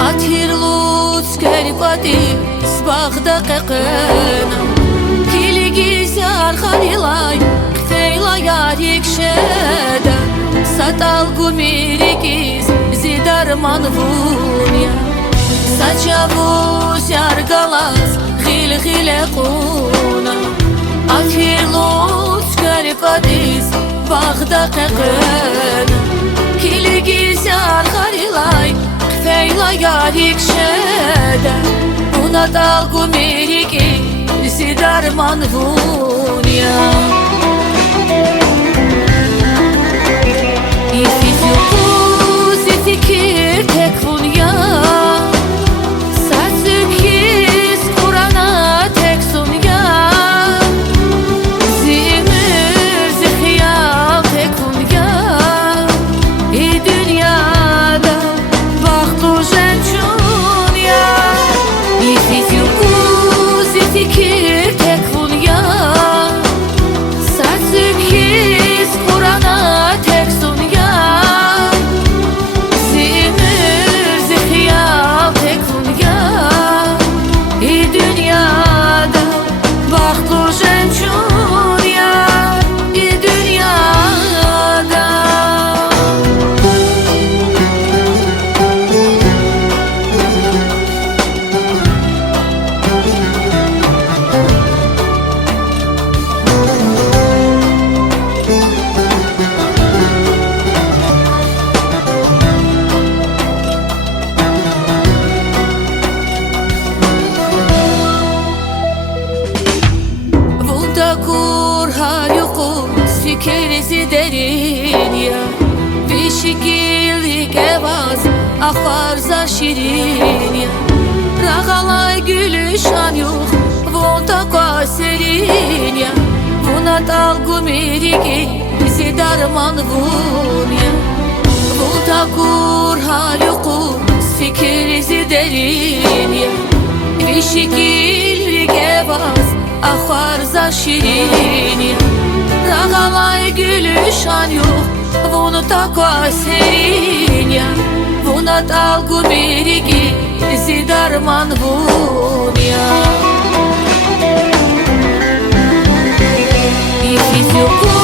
ათირლუც გერიფატი სბაღდა ყეყენა ქილიგიზ არხარილაი ხეილა ярикшеда სატალგუმირიკის ზიდარმან ვუნია საჩავუს არგალას ხილხილე ყუნა ათირლუც გერიფატი სბაღდა ყეყენა ქილიგიზ არხარილაი Feyla yarik şede Buna dalgu miriki Zidarman vunya İfiz yokuz ifikir tek vunya Satsükiz Kur'an'a tek sunya Zimir zihyal tek vunya İ dünyada Fikir tek vunya Satsükiz Kur'an'a tek sunya Zimir zihyal tek vunya İ dünyada Bahtlu jençunya İ dünyada Fikirisi derin ya Vişikillik evaz Ahvarza şirin ya Rağalay gülüşan yok Vonta serin ya Buna dalgu miriki Zidarman vun ya Vonta kur haluku Fikirisi derin ya Vişikillik evaz Ahvarza şirin ya Rağalay gülüşan yok Bunu takva serin ya Buna dalgu miriki Zidarman vun ya İfiz yok